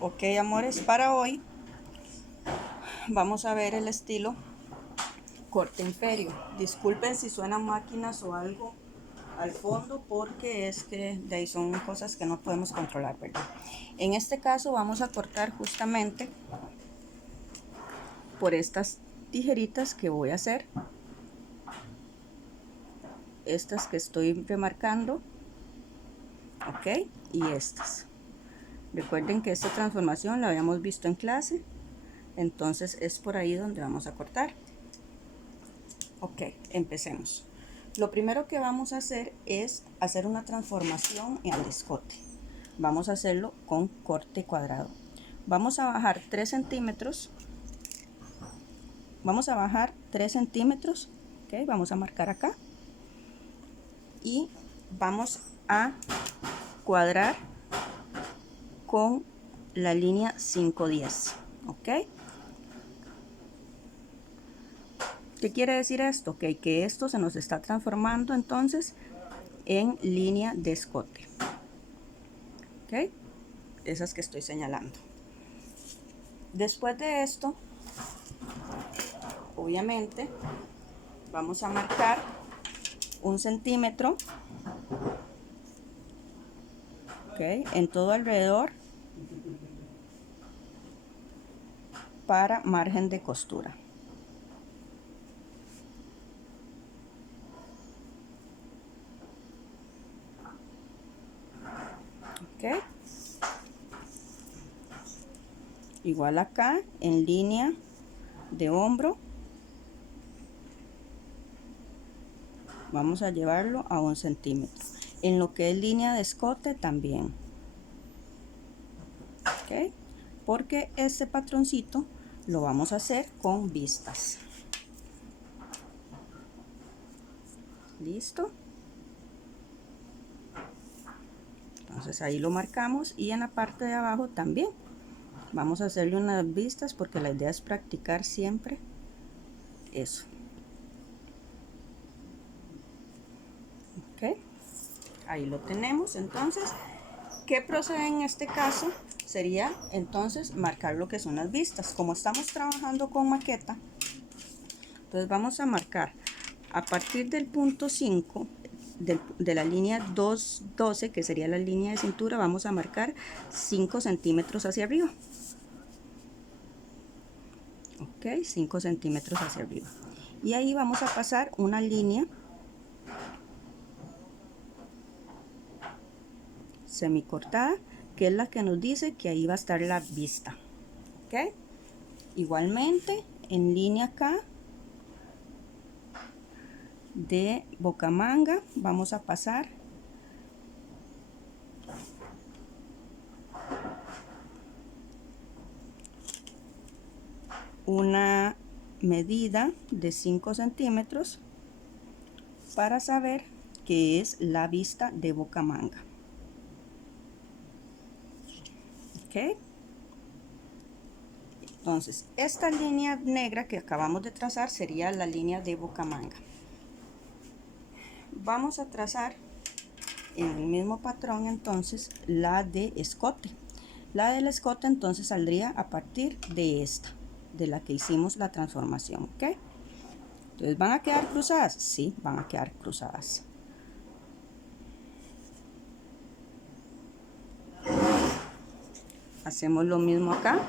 Ok, amores, para hoy vamos a ver el estilo corte imperio. Disculpen si suenan máquinas o algo al fondo porque es que de ahí son cosas que no podemos controlar, ¿verdad? En este caso vamos a cortar justamente por estas tijeritas que voy a hacer, estas que estoy remarcando, ok, y estas. Recuerden que esta transformación la habíamos visto en clase, entonces es por ahí donde vamos a cortar. Ok, empecemos. Lo primero que vamos a hacer es hacer una transformación en el escote. Vamos a hacerlo con corte cuadrado. Vamos a bajar 3 centímetros. Vamos a bajar 3 centímetros. Ok, vamos a marcar acá. Y vamos a cuadrar con la línea 510. Ok. ¿Qué quiere decir esto? Okay, que esto se nos está transformando entonces en línea de escote. Ok, esas que estoy señalando. Después de esto, obviamente, vamos a marcar 1 centímetro, ok, en todo alrededor para margen de costura. Ok, igual acá en línea de hombro vamos a llevarlo a 1 centímetro. En lo que es línea de escote también, ok, porque este patroncito lo vamos a hacer con vistas. Listo. Entonces ahí lo marcamos y en la parte de abajo también vamos a hacerle unas vistas porque la idea es practicar siempre eso. Ok, ahí lo tenemos. Entonces, ¿qué procede en este caso? Sería entonces marcar lo que son las vistas. Como estamos trabajando con maqueta, entonces vamos a marcar a partir del punto 5 de la línea 212, que sería la línea de cintura, vamos a marcar 5 centímetros hacia arriba. Ok, 5 centímetros hacia arriba. Y ahí vamos a pasar una línea semicortada, que es la que nos dice que ahí va a estar la vista. Ok, igualmente en línea acá de bocamanga vamos a pasar una medida de 5 centímetros para saber que es la vista de bocamanga. Ok, entonces esta línea negra que acabamos de trazar sería la línea de bocamanga. Vamos a trazar en el mismo patrón entonces la de escote. La del escote entonces saldría a partir de esta, de la que hicimos la transformación. Ok, entonces ¿van a quedar cruzadas? Sí, van a quedar cruzadas. Hacemos lo mismo acá.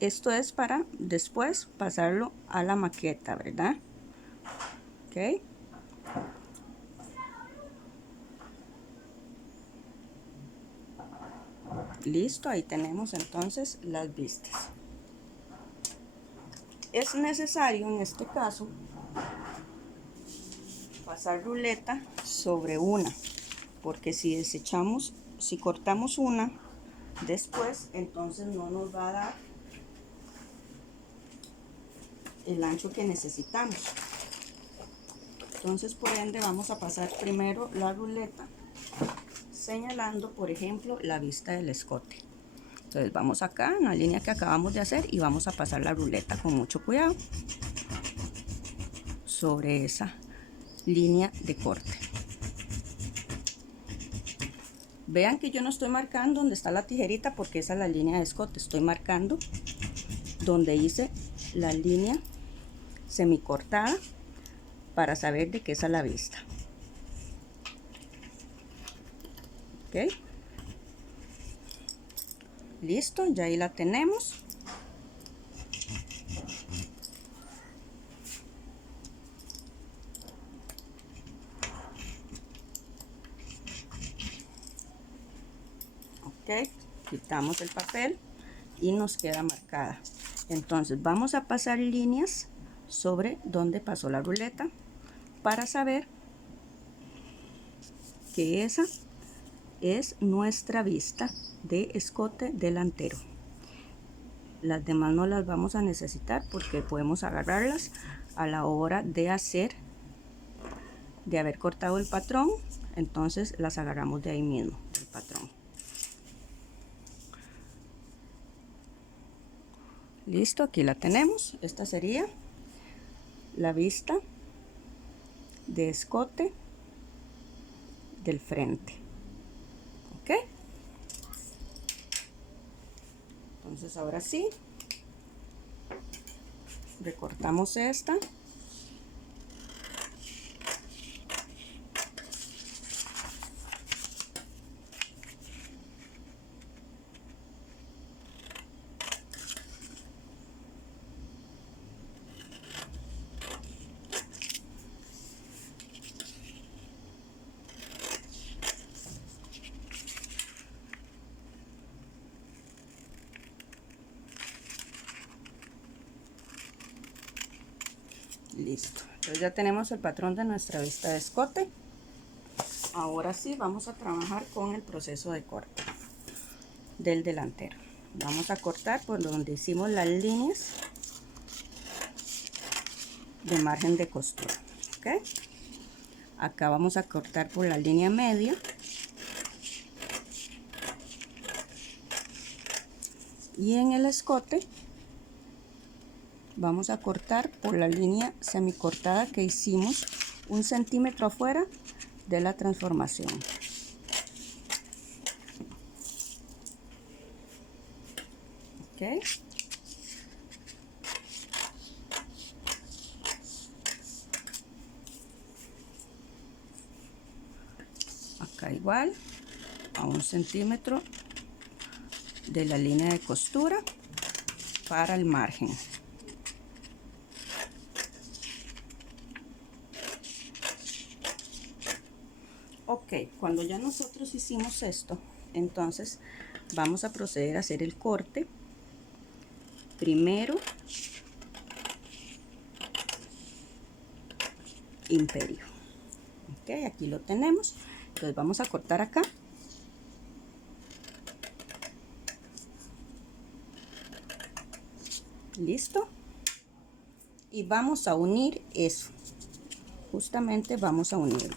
Esto es para después pasarlo a la maqueta, ¿verdad? Ok. Listo, ahí tenemos entonces las vistas. Es necesario en este caso pasar ruleta sobre una, porque si desechamos, si cortamos una después, entonces no nos va a dar el ancho que necesitamos. Entonces por ende vamos a pasar primero la ruleta señalando, por ejemplo, la vista del escote. Entonces vamos acá en la línea que acabamos de hacer y vamos a pasar la ruleta con mucho cuidado sobre esa línea de corte. Vean que yo no estoy marcando donde está la tijerita porque esa es la línea de escote. Estoy marcando donde hice la línea semicortada para saber de qué es la vista. Ok, listo, ya ahí la tenemos. Ok, quitamos el papel y nos queda marcada. Entonces vamos a pasar líneas sobre donde pasó la ruleta para saber que esa es nuestra vista de escote delantero. Las demás no las vamos a necesitar porque podemos agarrarlas a la hora de haber cortado el patrón. Entonces las agarramos de ahí mismo, del patrón. Listo, aquí la tenemos. Esta sería la vista de escote del frente. Ok, entonces ahora sí recortamos esta. Listo, entonces ya tenemos el patrón de nuestra vista de escote. Ahora sí vamos a trabajar con el proceso de corte del delantero. Vamos a cortar por donde hicimos las líneas de margen de costura. ¿Ok? Acá vamos a cortar por la línea media y en el escote vamos a cortar por la línea semicortada que hicimos 1 centímetro afuera de la transformación. ¿Ok? Acá igual a 1 centímetro de la línea de costura para el margen. Ok, cuando ya nosotros hicimos esto, entonces vamos a proceder a hacer el corte. Primero imperio. Ok, aquí lo tenemos. Entonces vamos a cortar acá. Listo. Y vamos a unir eso. Justamente vamos a unirlo.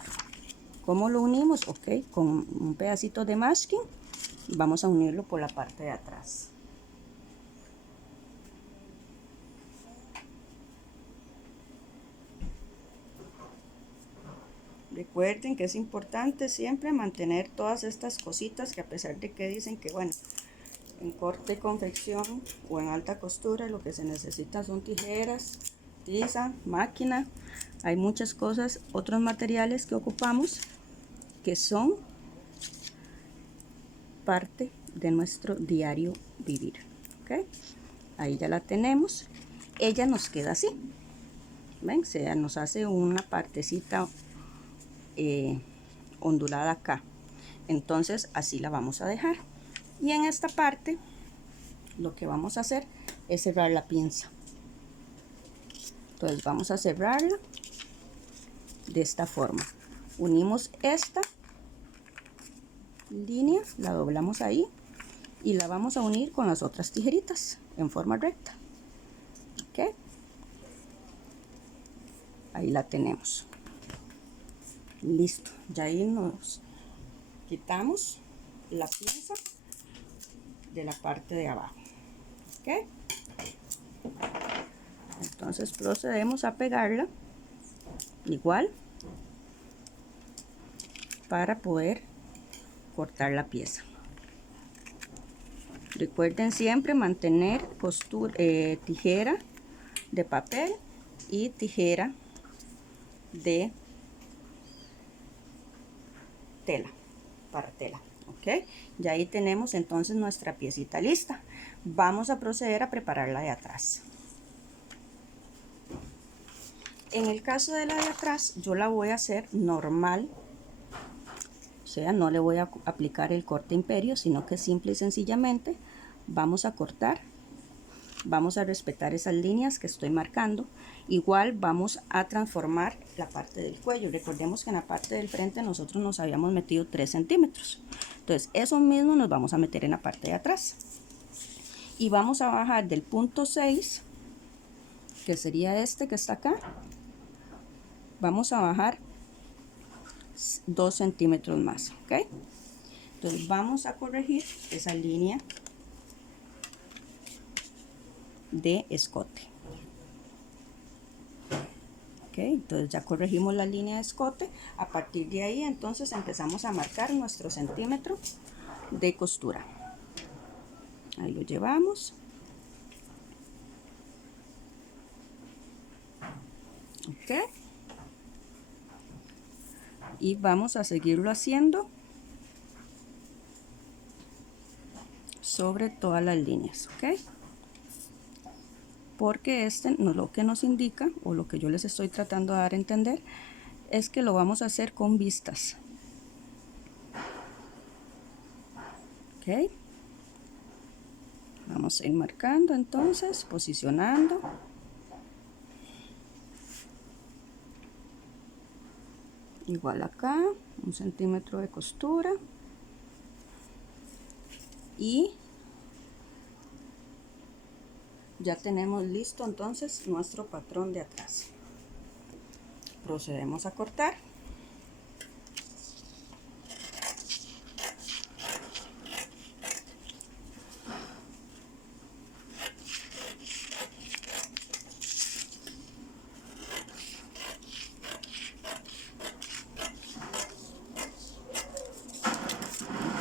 ¿Cómo lo unimos? Ok, con un pedacito de masking vamos a unirlo por la parte de atrás. Recuerden que es importante siempre mantener todas estas cositas que a pesar de que dicen que bueno, en corte y confección o en alta costura lo que se necesita son tijeras, tiza, máquina, hay muchas cosas, otros materiales que ocupamos que son parte de nuestro diario vivir. ¿Ok? Ahí ya la tenemos. Ella nos queda así. ¿Ven? Se nos hace una partecita ondulada acá. Entonces así la vamos a dejar. Y en esta parte lo que vamos a hacer es cerrar la pinza. Entonces vamos a cerrarla de esta forma. Unimos esta línea, la doblamos ahí y la vamos a unir con las otras tijeritas en forma recta. ¿Ok? Ahí la tenemos. Listo, ya ahí nos quitamos la pinza de la parte de abajo. ¿Ok? Entonces procedemos a pegarla igual para poder cortar la pieza. Recuerden siempre mantener tijera de papel y tijera de tela, para tela. Ok, ya ahí tenemos entonces nuestra piecita lista. Vamos a proceder a preparar la de atrás. En el caso de la de atrás, yo la voy a hacer normal, o sea, no le voy a aplicar el corte imperio, sino que simple y sencillamente vamos a cortar. Vamos a respetar esas líneas que estoy marcando. Igual vamos a transformar la parte del cuello. Recordemos que en la parte del frente nosotros nos habíamos metido 3 centímetros. Entonces eso mismo nos vamos a meter en la parte de atrás. Y vamos a bajar del punto 6, que sería este que está acá. Vamos a bajar 2 centímetros más. ¿Ok? Entonces vamos a corregir esa línea de escote. Ok, entonces ya corregimos la línea de escote. A partir de ahí entonces empezamos a marcar nuestro centímetro de costura. Ahí lo llevamos. Ok, y vamos a seguirlo haciendo sobre todas las líneas. Ok, porque lo que nos indica, o lo que yo les estoy tratando de dar a entender, es que lo vamos a hacer con vistas. Ok, vamos a ir marcando entonces, posicionando. Igual acá, 1 centímetro de costura. Y ya tenemos listo entonces nuestro patrón de atrás. Procedemos a cortar.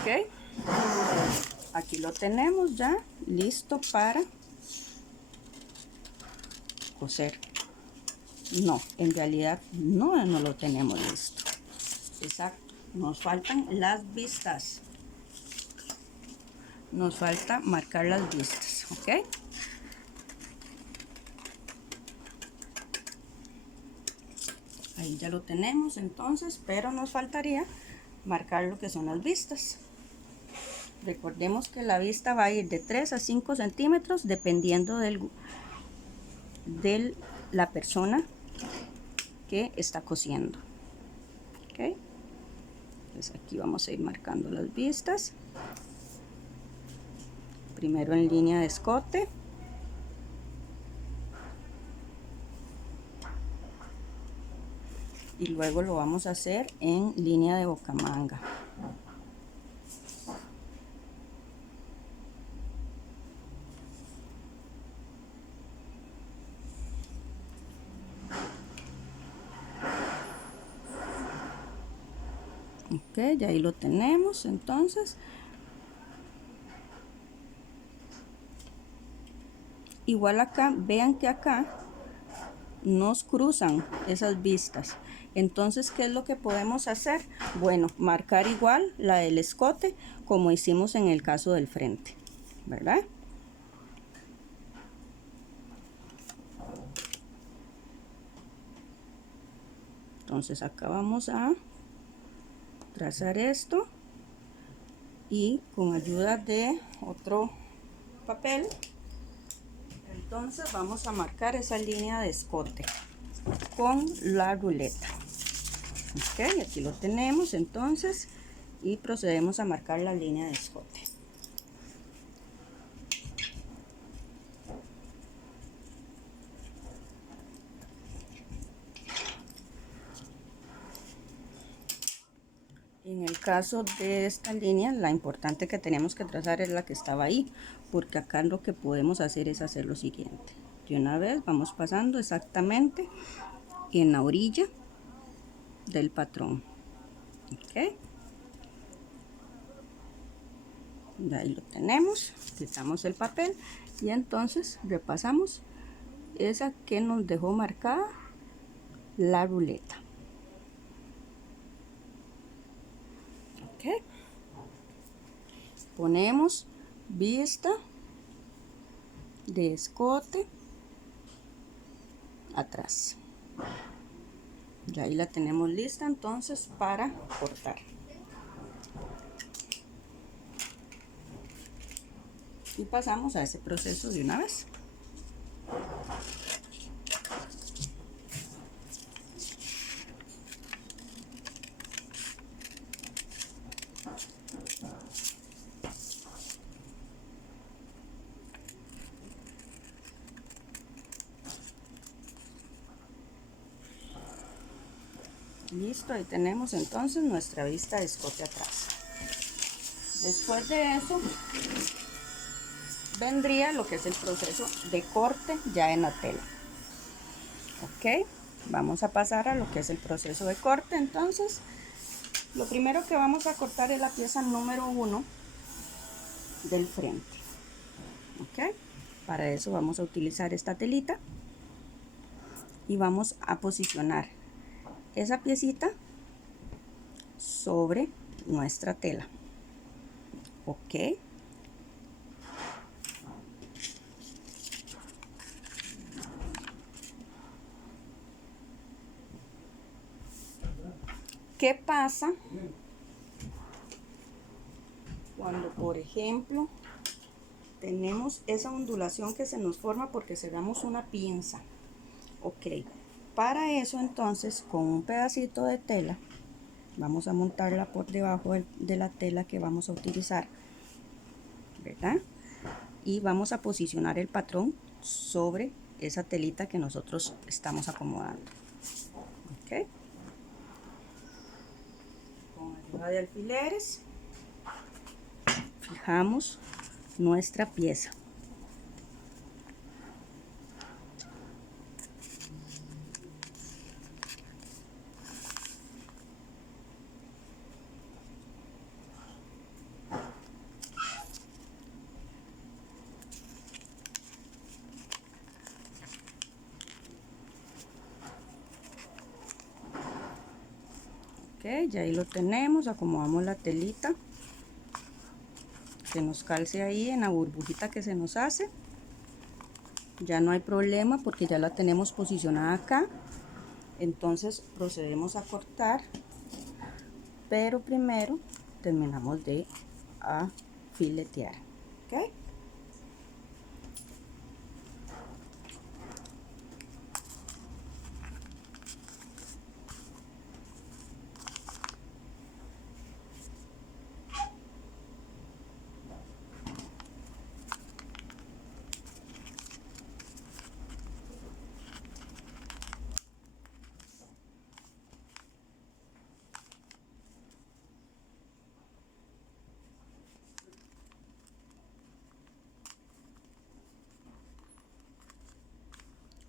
Ok, aquí lo tenemos ya listo para coser. No, en realidad no lo tenemos listo. Exacto, nos faltan las vistas. Nos falta marcar las vistas. Ok, ahí ya lo tenemos entonces, pero nos faltaría marcar lo que son las vistas. Recordemos que la vista va a ir de 3 a 5 centímetros dependiendo de la persona que está cosiendo. Ok, pues aquí vamos a ir marcando las vistas. Primero en línea de escote. Y luego lo vamos a hacer en línea de bocamanga. Ok, ya ahí lo tenemos entonces. Igual acá, vean que acá nos cruzan esas vistas. Entonces, ¿qué es lo que podemos hacer? Bueno, marcar igual la del escote como hicimos en el caso del frente, ¿verdad? Entonces acá vamos a trazar esto y con ayuda de otro papel, entonces vamos a marcar esa línea de escote con la ruleta. Ok, aquí lo tenemos entonces y procedemos a marcar la línea de escote. En el caso de esta línea, la importante que tenemos que trazar es la que estaba ahí, porque acá lo que podemos hacer es hacer lo siguiente. De una vez vamos pasando exactamente en la orilla del patrón. Ok, y ahí lo tenemos. Quitamos el papel y entonces repasamos esa que nos dejó marcada la ruleta. Ok, ponemos vista de escote atrás. Ya ahí la tenemos lista entonces para cortar. Y pasamos a ese proceso de una vez. Listo, ahí tenemos entonces nuestra vista de escote atrás. Después de eso vendría lo que es el proceso de corte ya en la tela. Ok, vamos a pasar a lo que es el proceso de corte. Entonces lo primero que vamos a cortar es la pieza número 1 del frente. Ok, para eso vamos a utilizar esta telita y vamos a posicionar esa piecita sobre nuestra tela. Ok, ¿qué pasa cuando, por ejemplo, tenemos esa ondulación que se nos forma porque cerramos una pinza? Ok, para eso entonces con un pedacito de tela vamos a montarla por debajo de la tela que vamos a utilizar, ¿verdad? Y vamos a posicionar el patrón sobre esa telita que nosotros estamos acomodando. Ok, con ayuda de alfileres fijamos nuestra pieza. Ok, ya ahí lo tenemos, acomodamos la telita que nos calce ahí en la burbujita que se nos hace. Ya no hay problema porque ya la tenemos posicionada acá. Entonces procedemos a cortar, pero primero terminamos de filetear. ¿Ok?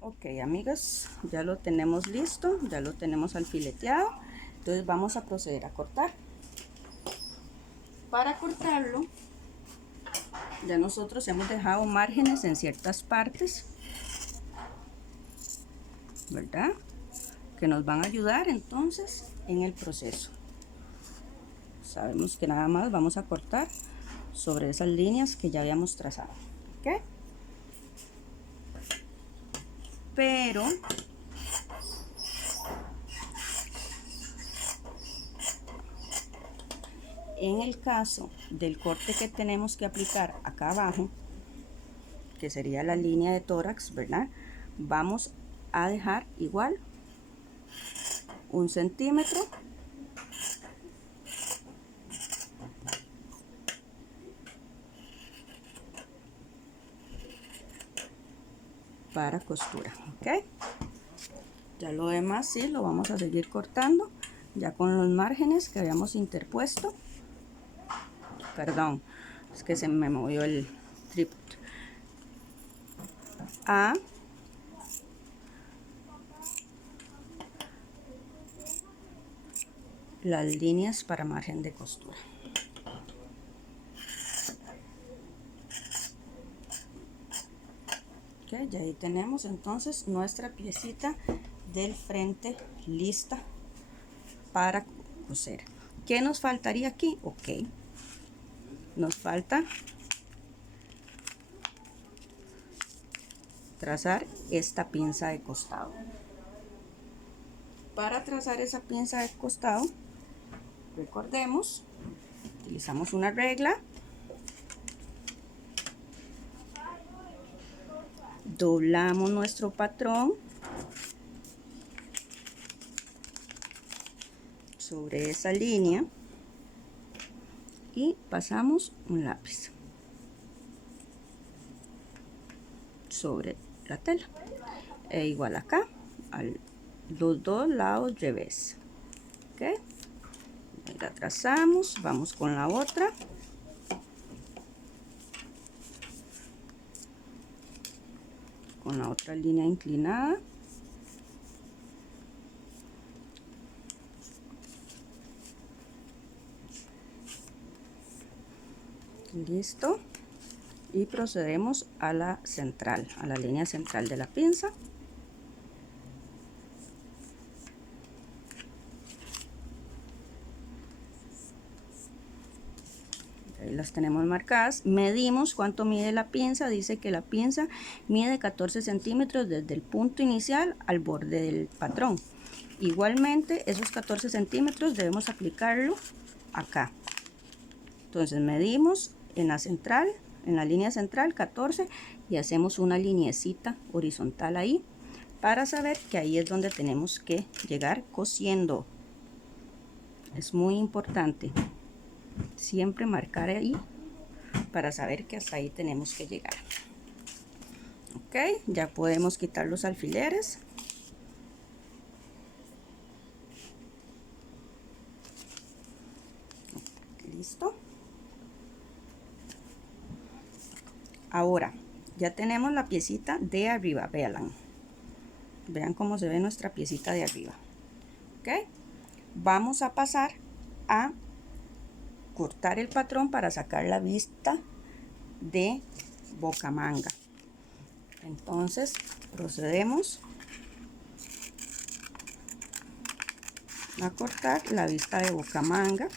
Ok, amigas, ya lo tenemos listo, ya lo tenemos alfileteado. Entonces vamos a proceder a cortar. Para cortarlo, ya nosotros hemos dejado márgenes en ciertas partes, ¿verdad? Que nos van a ayudar entonces en el proceso. Sabemos que nada más vamos a cortar sobre esas líneas que ya habíamos trazado. ¿Ok? Pero en el caso del corte que tenemos que aplicar acá abajo, que sería la línea de tórax, ¿verdad? Vamos a dejar igual 1 centímetro para costura. ¿Ok? Ya lo demás sí lo vamos a seguir cortando ya con los márgenes que habíamos interpuesto. Perdón, es que se me movió el trípode. las líneas para margen de costura. Ok, ya ahí tenemos entonces nuestra piecita del frente lista para coser. ¿Qué nos faltaría aquí? Ok, nos falta trazar esta pinza de costado. Para trazar esa pinza de costado, recordemos, utilizamos una regla, doblamos nuestro patrón sobre esa línea y pasamos un lápiz sobre la tela, e igual acá los dos lados revés. Ok, ahí la trazamos, vamos con la otra, con la otra línea inclinada, listo, y procedemos a la central, a la línea central de la pinza. Ahí las tenemos marcadas. Medimos cuánto mide la pinza. Dice que la pinza mide 14 centímetros desde el punto inicial al borde del patrón. Igualmente esos 14 centímetros debemos aplicarlo acá. Entonces medimos en la central, en la línea central 14, y hacemos una lineecita horizontal ahí para saber que ahí es donde tenemos que llegar cosiendo. Es muy importante siempre marcar ahí para saber que hasta ahí tenemos que llegar. Ok, ya podemos quitar los alfileres. Listo. Ahora ya tenemos la piecita de arriba, vean cómo se ve nuestra piecita de arriba. Ok, vamos a pasar a cortar el patrón para sacar la vista de bocamanga. Entonces procedemos a cortar la vista de bocamanga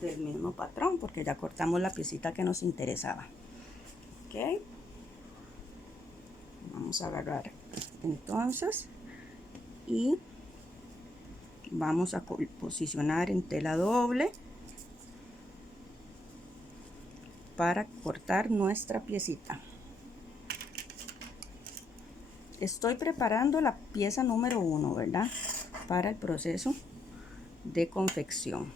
del mismo patrón, porque ya cortamos la piecita que nos interesaba. Ok, vamos a agarrar entonces y vamos a posicionar en tela doble para cortar nuestra piecita. Estoy preparando la pieza número 1, ¿verdad? Para el proceso de confección.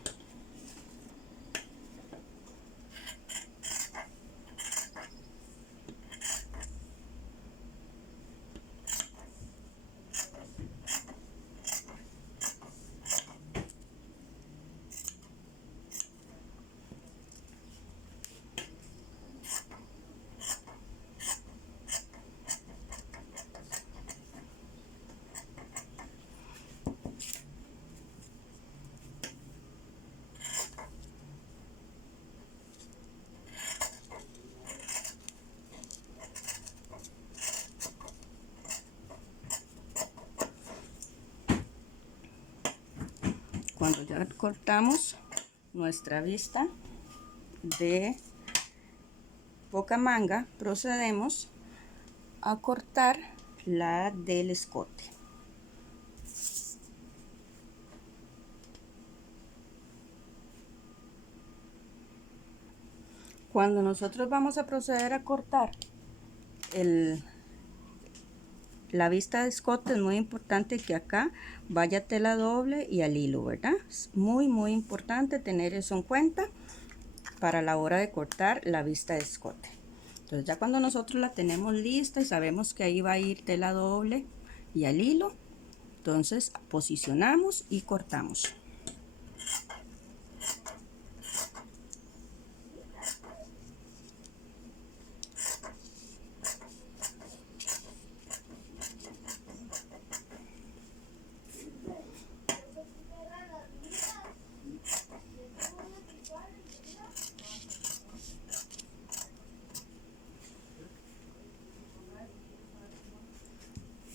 Cuando ya cortamos nuestra vista de bocamanga, procedemos a cortar la del escote. Cuando nosotros vamos a proceder a cortar la vista de escote, es muy importante que acá vaya tela doble y al hilo, ¿verdad? Es muy importante tener eso en cuenta para la hora de cortar la vista de escote. Entonces ya cuando nosotros la tenemos lista y sabemos que ahí va a ir tela doble y al hilo, entonces posicionamos y cortamos.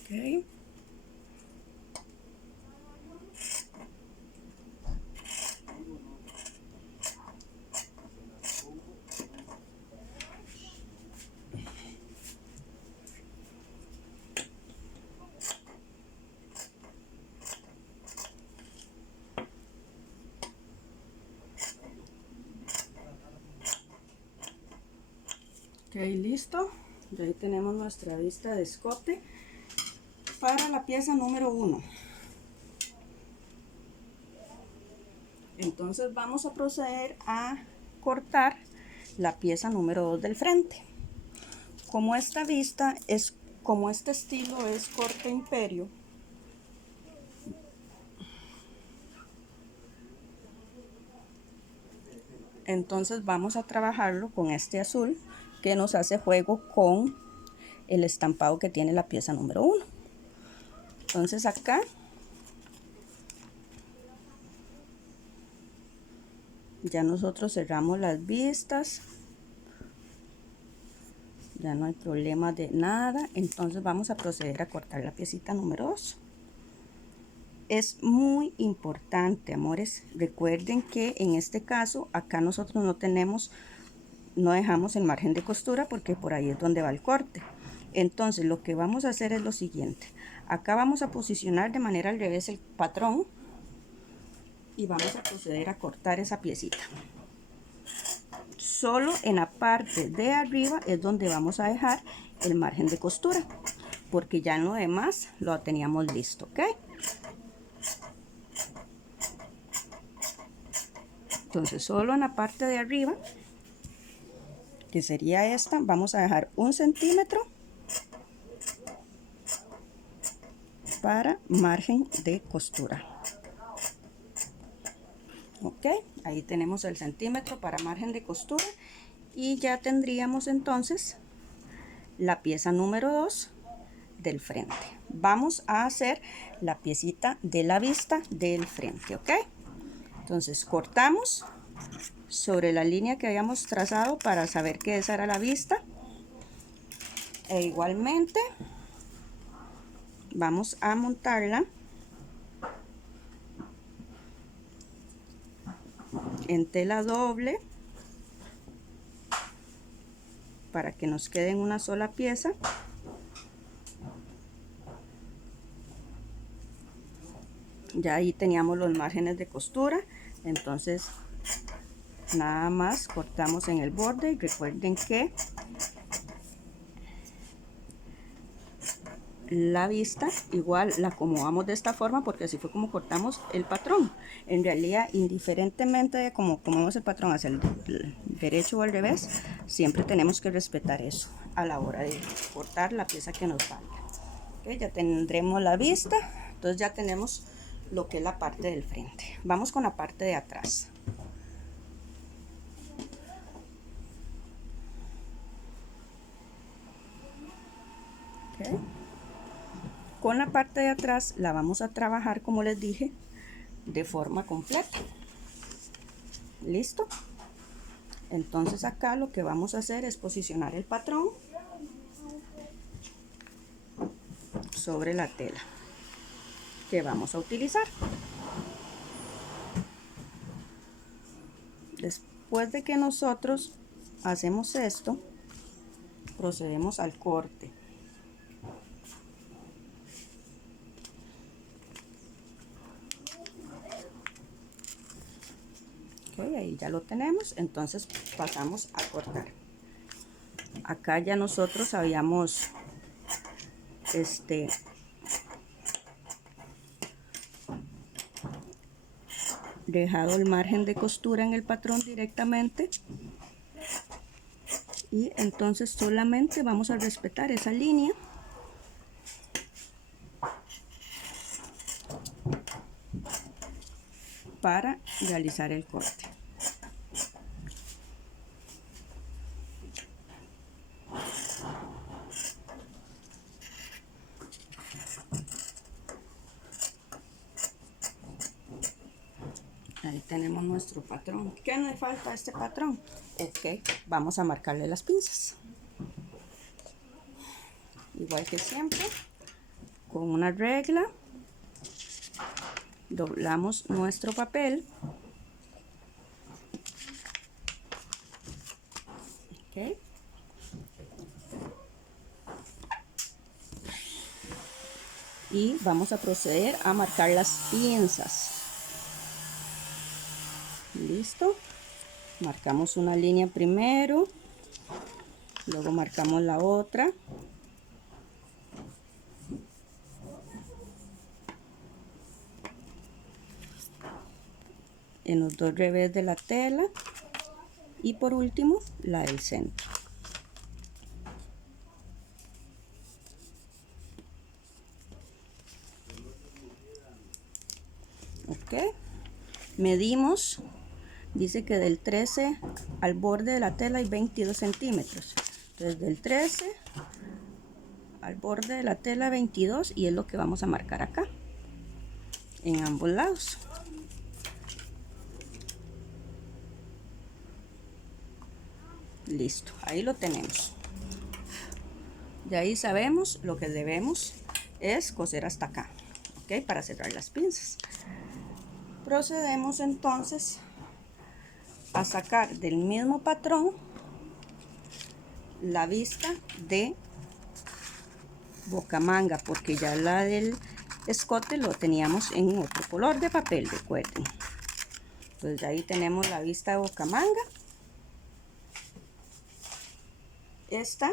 Ok. Ok, listo. Y ahí tenemos nuestra vista de escote para la pieza número 1. Entonces vamos a proceder a cortar la pieza número 2 del frente. Como esta vista es, como este estilo es corte imperio, entonces vamos a trabajarlo con este azul que nos hace juego con el estampado que tiene la pieza número 1. Entonces acá ya nosotros cerramos las vistas, ya no hay problema de nada. Entonces vamos a proceder a cortar la piecita número 2. Es muy importante, amores, recuerden que en este caso acá nosotros no dejamos el margen de costura porque por ahí es donde va el corte. Entonces lo que vamos a hacer es lo siguiente: acá vamos a posicionar de manera al revés el patrón y vamos a proceder a cortar esa piecita. Solo en la parte de arriba es donde vamos a dejar el margen de costura, porque ya en lo demás lo teníamos listo, ¿ok? Entonces solo en la parte de arriba, que sería esta, vamos a dejar 1 centímetro para margen de costura. Ok, ahí tenemos el centímetro para margen de costura y ya tendríamos entonces la pieza número 2 del frente. Vamos a hacer la piecita de la vista del frente, ok. Entonces cortamos sobre la línea que habíamos trazado para saber que esa era la vista, e igualmente vamos a montarla en tela doble para que nos quede en una sola pieza. Ya ahí teníamos los márgenes de costura, entonces nada más cortamos en el borde y recuerden que la vista igual la acomodamos de esta forma porque así fue como cortamos el patrón. En realidad, indiferentemente de cómo acomodamos el patrón hacia el derecho o al revés, siempre tenemos que respetar eso a la hora de cortar la pieza que nos valga. Okay, ya tendremos la vista, entonces ya tenemos lo que es la parte del frente. Vamos con la parte de atrás. Okay. Con la parte de atrás la vamos a trabajar, como les dije, de forma completa. ¿Listo? Entonces acá lo que vamos a hacer es posicionar el patrón sobre la tela que vamos a utilizar. Después de que nosotros hacemos esto, procedemos al corte. Okay, ahí ya lo tenemos, entonces pasamos a cortar. Acá ya nosotros habíamos dejado el margen de costura en el patrón directamente, y entonces solamente vamos a respetar esa línea para realizar el corte. Ahí tenemos nuestro patrón. ¿Qué nos falta a este patrón? Ok, vamos a marcarle las pinzas. Igual que siempre, con una regla doblamos nuestro papel. Okay. Y vamos a proceder a marcar las pinzas. Listo. Marcamos una línea primero, luego marcamos la otra. En los dos revés de la tela y por último la del centro. Ok, medimos, dice que del 13 al borde de la tela hay 22 centímetros. Entonces del 13 al borde de la tela 22 y es lo que vamos a marcar acá en ambos lados. Listo, ahí lo tenemos. De ahí sabemos lo que debemos es coser hasta acá, ok, para cerrar las pinzas. Procedemos entonces a sacar del mismo patrón la vista de bocamanga, porque ya la del escote lo teníamos en otro color de papel, recuerden. Entonces ahí tenemos la vista de bocamanga. Esta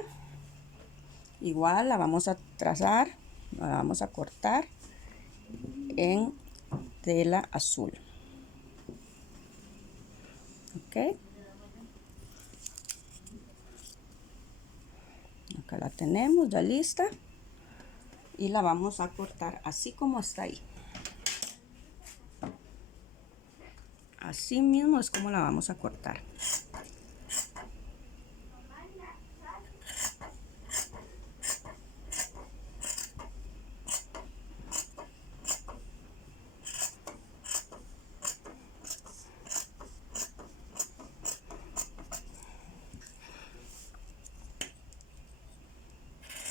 igual la vamos a trazar, la vamos a cortar en tela azul. Ok, acá la tenemos ya lista y la vamos a cortar así como está ahí. Así mismo es como la vamos a cortar.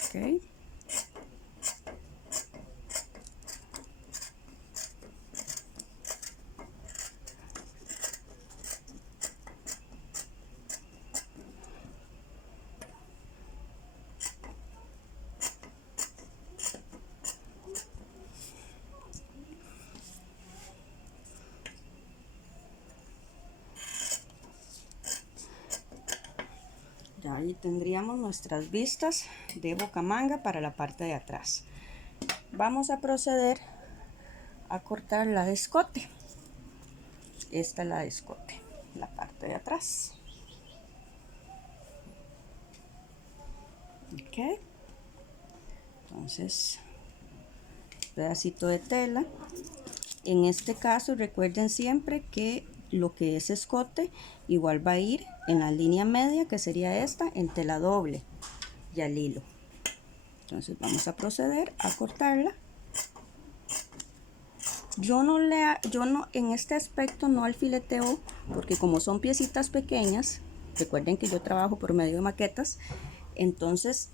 Okay. Ya ahí tendríamos nuestras vistas de bocamanga para la parte de atrás. Vamos a proceder a cortar la de escote. Esta es la de escote, la parte de atrás. Ok, entonces pedacito de tela. En este caso recuerden siempre que lo que es escote igual va a ir en la línea media, que sería esta, en tela doble y al hilo. Entonces vamos a proceder a cortarla. Yo no en este aspecto no alfileteo, porque como son piecitas pequeñas, recuerden que yo trabajo por medio de maquetas, entonces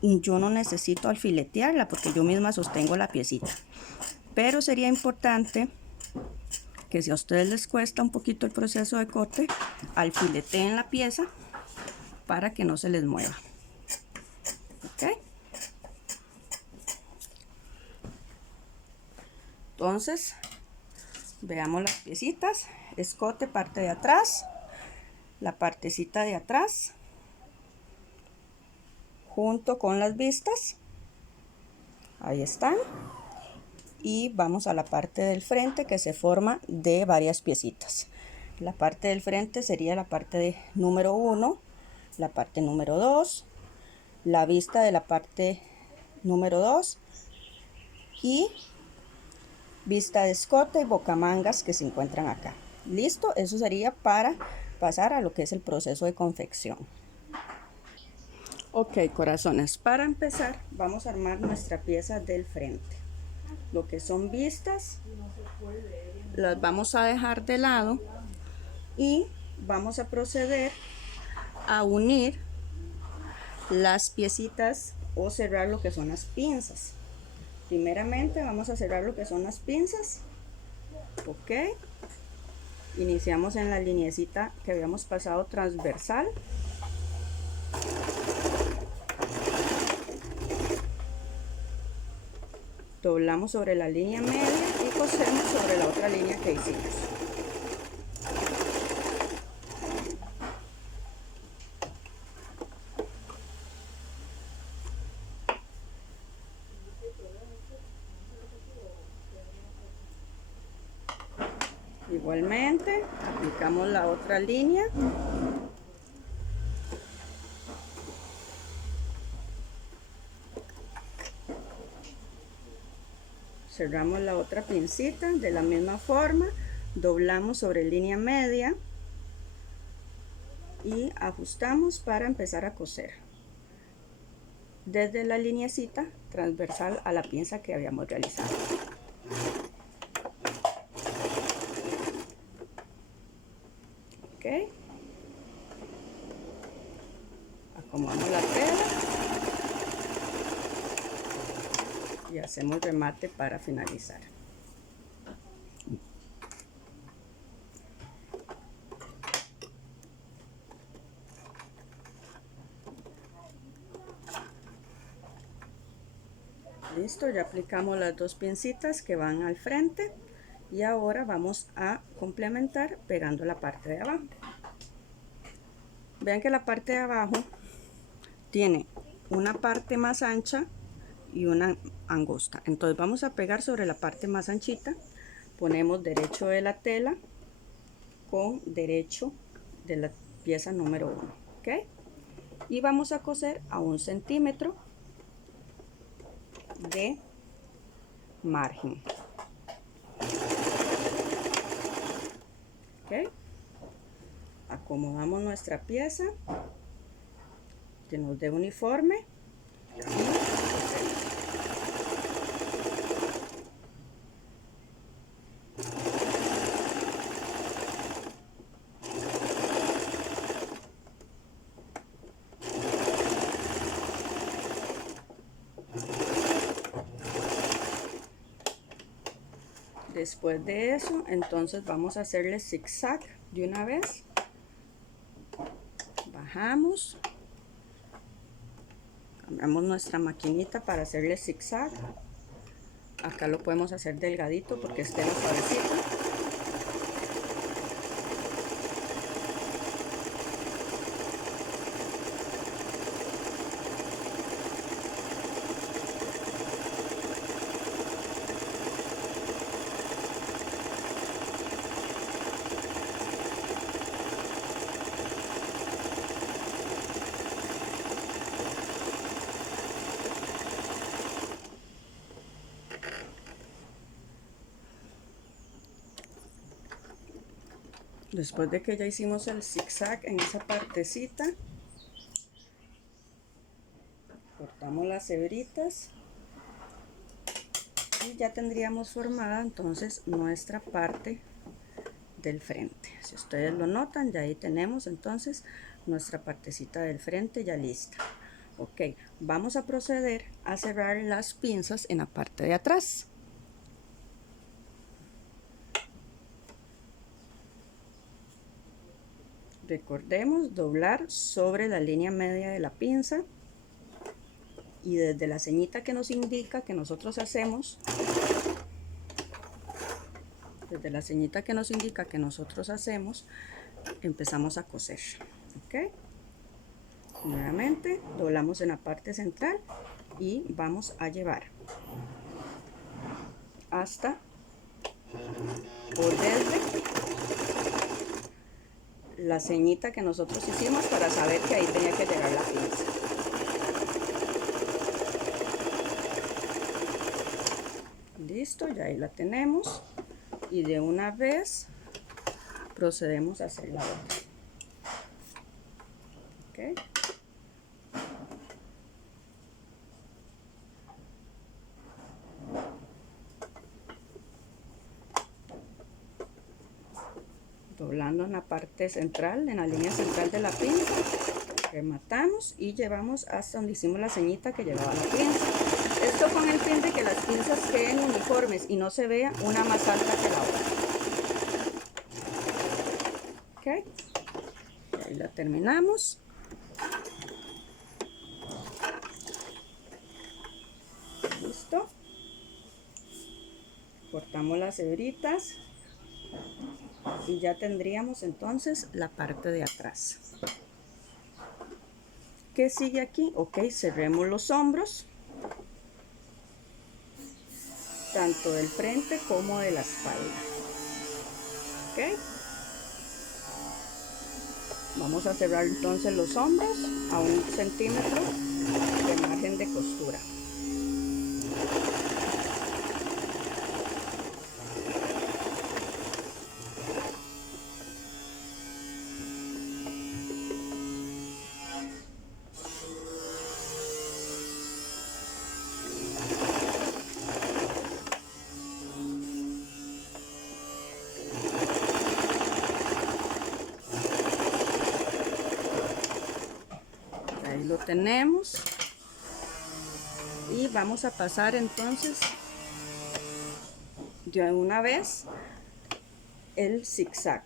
yo no necesito alfiletearla porque yo misma sostengo la piecita. Pero sería importante que si a ustedes les cuesta un poquito el proceso de corte, alfileteen la pieza para que no se les mueva. ¿Ok? Entonces, veamos las piecitas. Escote, parte de atrás, la partecita de atrás, junto con las vistas. Ahí están. Y vamos a la parte del frente, que se forma de varias piecitas. La parte del frente sería la parte de número 1, la parte número 2, la vista de la parte número 2 y vista de escote y bocamangas que se encuentran acá. Listo, eso sería para pasar a lo que es el proceso de confección. Ok, corazones, para empezar vamos a armar nuestra pieza del frente. Lo que son vistas las vamos a dejar de lado y vamos a proceder a unir las piecitas o cerrar lo que son las pinzas. Primeramente vamos a cerrar lo que son las pinzas. Ok, iniciamos en la lineecita que habíamos pasado transversal. Doblamos sobre la línea media y cosemos sobre la otra línea que hicimos. Igualmente aplicamos la otra línea. Cerramos la otra pincita de la misma forma, doblamos sobre línea media y ajustamos para empezar a coser desde la lineecita transversal a la pinza que habíamos realizado. Ok, acomodamos la tela y hacemos remate para finalizar. Listo, ya aplicamos las dos pincitas que van al frente y ahora vamos a complementar pegando la parte de abajo. Vean que la parte de abajo tiene una parte más ancha y una angosta, entonces vamos a pegar sobre la parte más anchita, ponemos derecho de la tela con derecho de la pieza número 1, ¿ok? Y vamos a coser a 1 centímetro de margen. ¿Ok? Acomodamos nuestra pieza que nos dé uniforme. Después de eso, entonces vamos a hacerle zigzag de una vez. Bajamos, cambiamos nuestra maquinita para hacerle zigzag. Acá lo podemos hacer delgadito porque esté suavecito. Después de que ya hicimos el zigzag en esa partecita, cortamos las hebritas y ya tendríamos formada entonces nuestra parte del frente. Si ustedes lo notan, ya ahí tenemos entonces nuestra partecita del frente ya lista. Ok, vamos a proceder a cerrar las pinzas en la parte de atrás. Recordemos doblar sobre la línea media de la pinza y desde la ceñita que nos indica que nosotros hacemos, empezamos a coser. ¿Ok? Nuevamente doblamos en la parte central y vamos a llevar hasta o desde la ceñita que nosotros hicimos para saber que ahí tenía que llegar la pinza. Listo, ya ahí la tenemos y de una vez procedemos a hacer la otra. ¿Okay? Doblando en la parte central, en la línea central de la pinza, rematamos y llevamos hasta donde hicimos la ceñita que llevaba la pinza. Esto con el fin de que las pinzas queden uniformes y no se vea una más alta que la otra. Ok, ahí la terminamos. Listo. Cortamos las hebritas y ya tendríamos entonces la parte de atrás. ¿Qué sigue aquí? Ok, cerremos los hombros, tanto del frente como de la espalda. Ok, vamos a cerrar entonces los hombros a 1 centímetro de margen de costura. Ahí lo tenemos y vamos a pasar entonces de una vez el zigzag.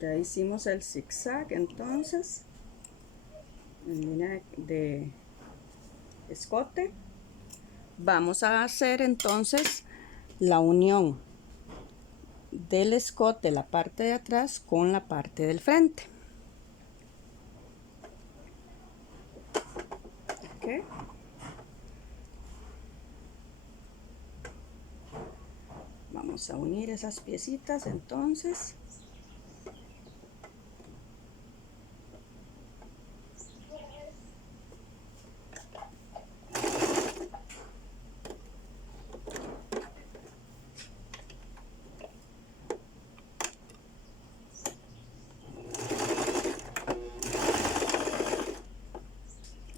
Ya hicimos el zigzag entonces en línea de escote. Vamos a hacer entonces la unión del escote, la parte de atrás con la parte del frente. Okay. Vamos a unir esas piecitas entonces.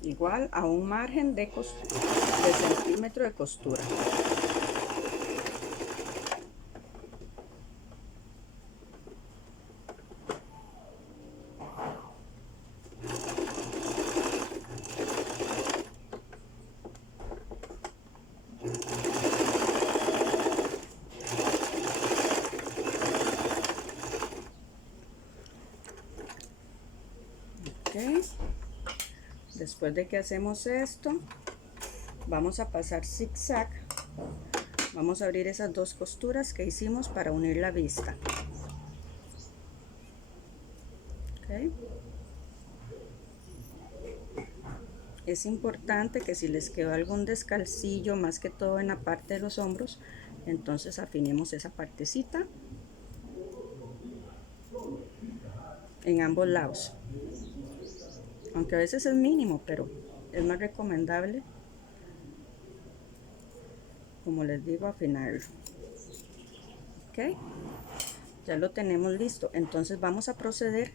Igual a un margen de centímetro de costura. Okay. Después de que hacemos esto, vamos a pasar zigzag. Vamos a abrir esas dos costuras que hicimos para unir la vista. Okay. Es importante que si les quedó algún descalcillo, más que todo en la parte de los hombros, entonces afinemos esa partecita en ambos lados. Aunque a veces es mínimo, pero es más recomendable, como les digo, afinarlo. Ok, ya lo tenemos listo. Entonces vamos a proceder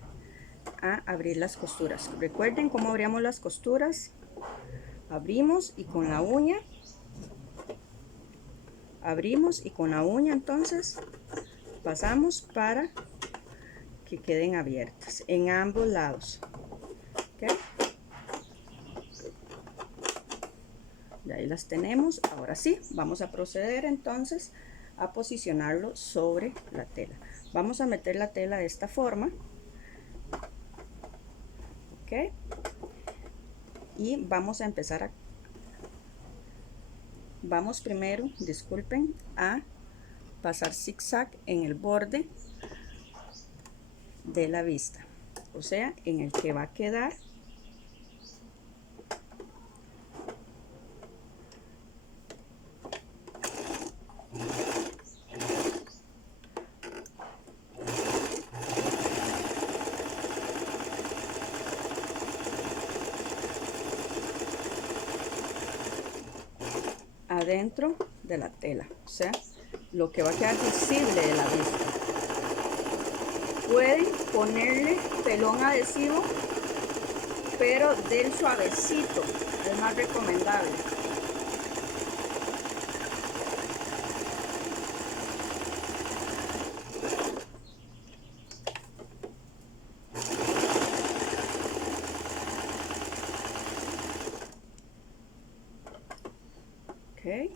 a abrir las costuras. Recuerden cómo abríamos las costuras. Abrimos y con la uña abrimos y con la uña entonces pasamos para que queden abiertas en ambos lados. Okay. Y ahí las tenemos. Ahora sí, vamos a proceder entonces a posicionarlo sobre la tela. Vamos a meter la tela de esta forma. Ok. Y vamos a empezar a... Vamos primero, disculpen, a pasar zigzag en el borde de la vista. O sea, en el que va a quedar adentro de la tela, o sea, lo que va a quedar visible de la vista. Pueden ponerle pelón adhesivo, pero del suavecito, es más recomendable. Okay.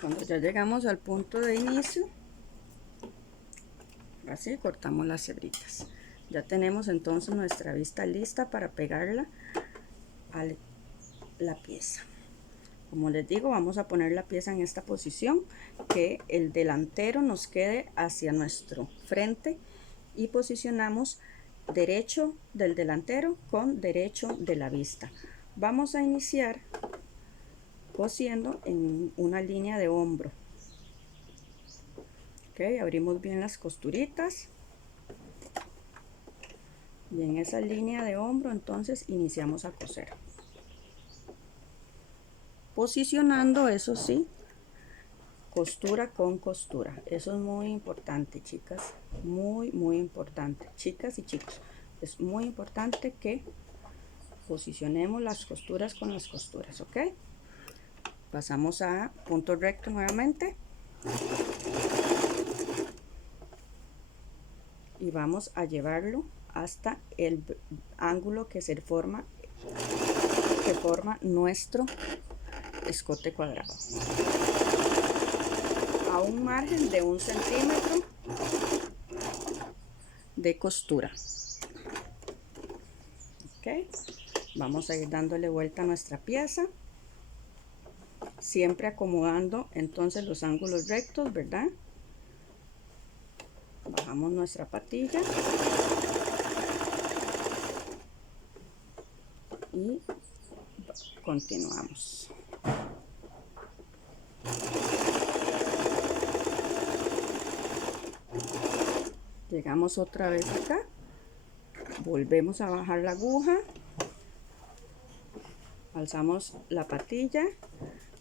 Cuando ya llegamos al punto de inicio, así cortamos las hebritas. Ya tenemos entonces nuestra vista lista para pegarla a la pieza. Como les digo, vamos a poner la pieza en esta posición, que el delantero nos quede hacia nuestro frente, y posicionamos derecho del delantero con derecho de la vista. Vamos a iniciar cosiendo en una línea de hombro. Ok, abrimos bien las costuritas y en esa línea de hombro entonces iniciamos a coser, posicionando, eso sí, costura con costura. Eso es muy importante, chicas, muy importante, chicas y chicos. Es muy importante que posicionemos las costuras con las costuras. Ok, pasamos a punto recto nuevamente y vamos a llevarlo hasta el ángulo que forma nuestro escote cuadrado, a un margen de 1 centímetro de costura. Ok, vamos a ir dándole vuelta a nuestra pieza, siempre acomodando entonces los ángulos rectos, ¿verdad? Bajamos nuestra patilla y continuamos. Llegamos otra vez acá, volvemos a bajar la aguja, alzamos la patilla,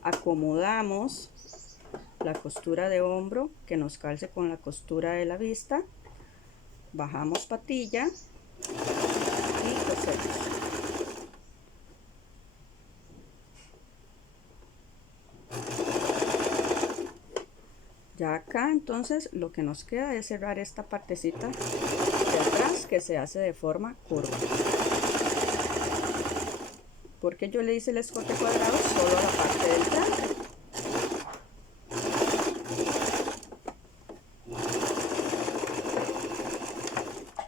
acomodamos la costura de hombro que nos calce con la costura de la vista, bajamos patilla y cosemos. Ya acá entonces lo que nos queda es cerrar esta partecita de atrás que se hace de forma curva. Porque yo le hice el escote cuadrado solo a la parte del frente.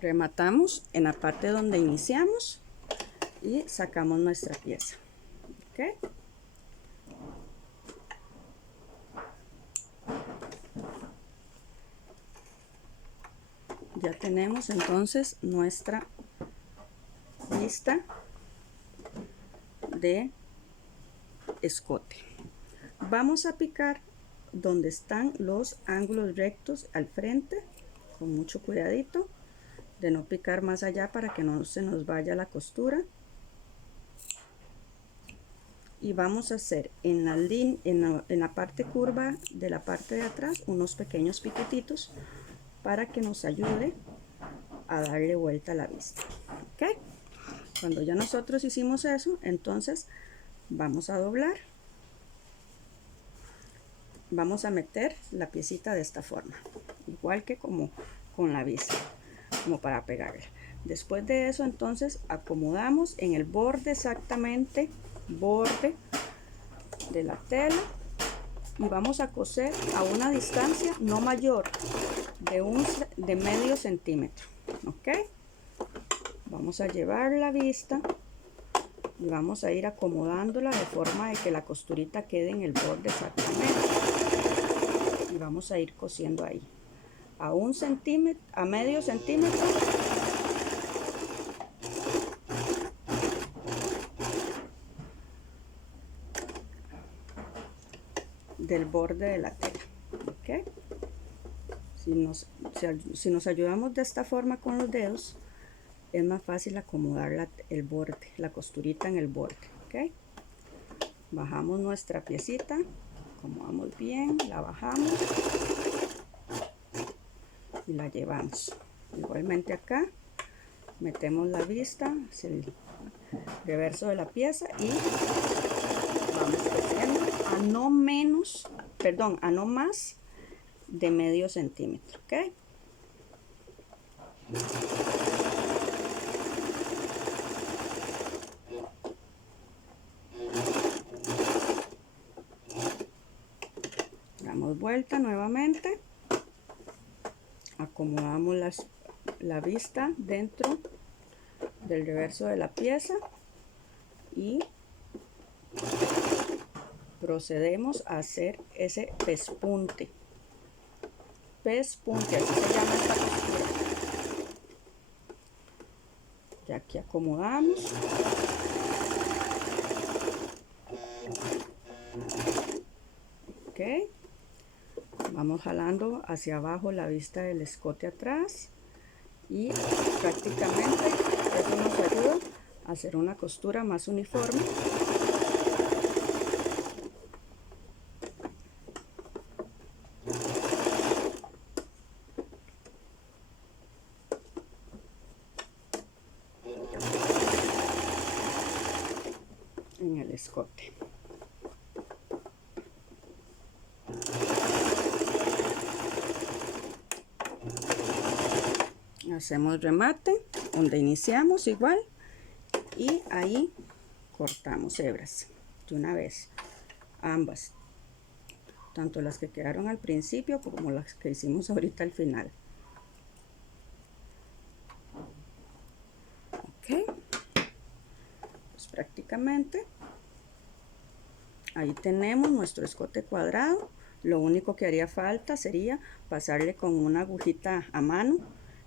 Rematamos en la parte donde iniciamos y sacamos nuestra pieza. ¿Okay? Ya tenemos entonces nuestra vista de escote. Vamos a picar donde están los ángulos rectos al frente, con mucho cuidadito de no picar más allá para que no se nos vaya la costura. Y vamos a hacer en la parte curva de la parte de atrás unos pequeños piquetitos para que nos ayude a darle vuelta a la vista. ¿Okay? Cuando ya nosotros hicimos eso, entonces vamos a doblar, vamos a meter la piecita de esta forma, igual que como con la vista, como para pegarla. Después de eso entonces acomodamos en el borde, exactamente borde de la tela, y vamos a coser a una distancia no mayor de medio centímetro. Ok, vamos a llevar la vista y vamos a ir acomodándola de forma de que la costurita quede en el borde exactamente, y vamos a ir cosiendo ahí a 1 centímetro, a medio centímetro, del borde de la tela. ¿Ok? Si nos ayudamos de esta forma con los dedos, es más fácil acomodar el borde, la costurita en el borde. ¿Ok? Bajamos nuestra piecita, acomodamos bien, la bajamos y la llevamos. Igualmente acá metemos la vista hacia el reverso de la pieza y vamos creciendo a no menos, perdón, a no más de medio centímetro. ¿Ok? Damos vuelta nuevamente, acomodamos la vista dentro del reverso de la pieza y procedemos a hacer ese pespunte. Pespunte, así se llama esta costura. Ya aquí acomodamos. Ok. Vamos jalando hacia abajo la vista del escote atrás y prácticamente eso nos ayuda a hacer una costura más uniforme. En el escote. Hacemos remate donde iniciamos igual y ahí cortamos hebras de una vez, ambas, tanto las que quedaron al principio como las que hicimos ahorita al final. Ok, pues prácticamente ahí tenemos nuestro escote cuadrado. Lo único que haría falta sería pasarle con una agujita a mano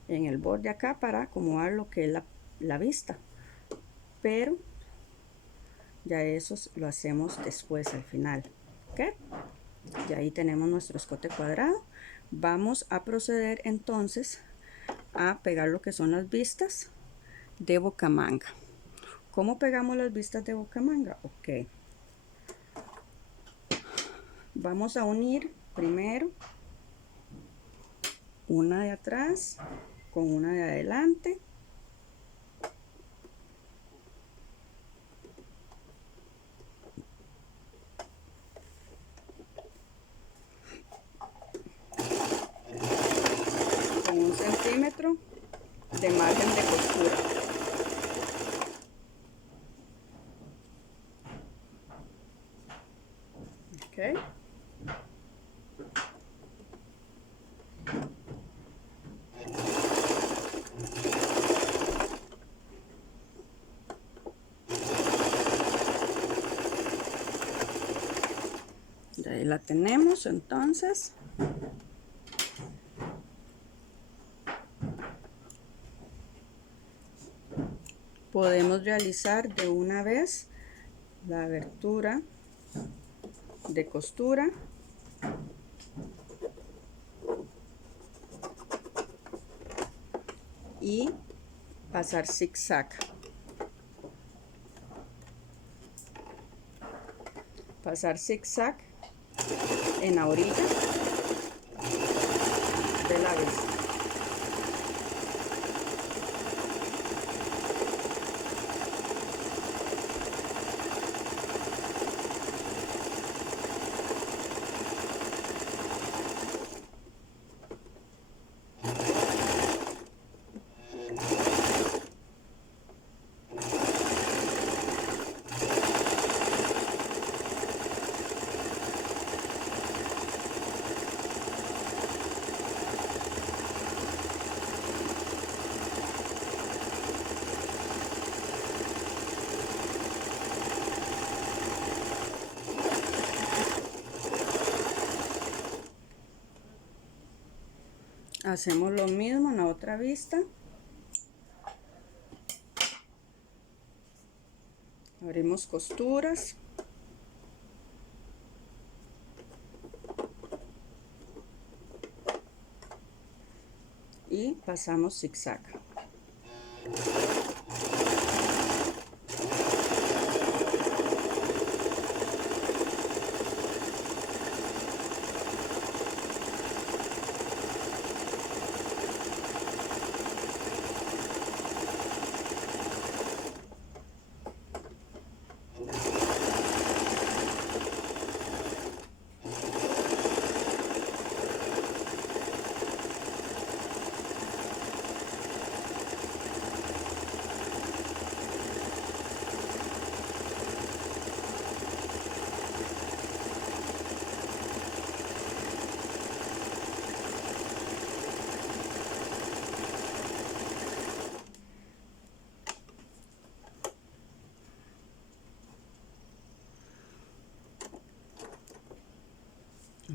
en el borde acá para acomodar lo que es la vista, pero ya eso lo hacemos después al final. ¿Ok? Y ahí tenemos nuestro escote cuadrado. Vamos a proceder entonces a pegar lo que son las vistas de bocamanga. ¿Cómo pegamos las vistas de bocamanga? Ok, vamos a unir primero una de atrás con una de adelante. Con 1 centímetro de margen de costura. Ok. Y ahí la tenemos entonces. Podemos realizar de una vez la abertura de costura y pasar zigzag. Pasar zigzag en la orilla de la vista. Hacemos lo mismo en la otra vista. Abrimos costuras. pasamos zigzag.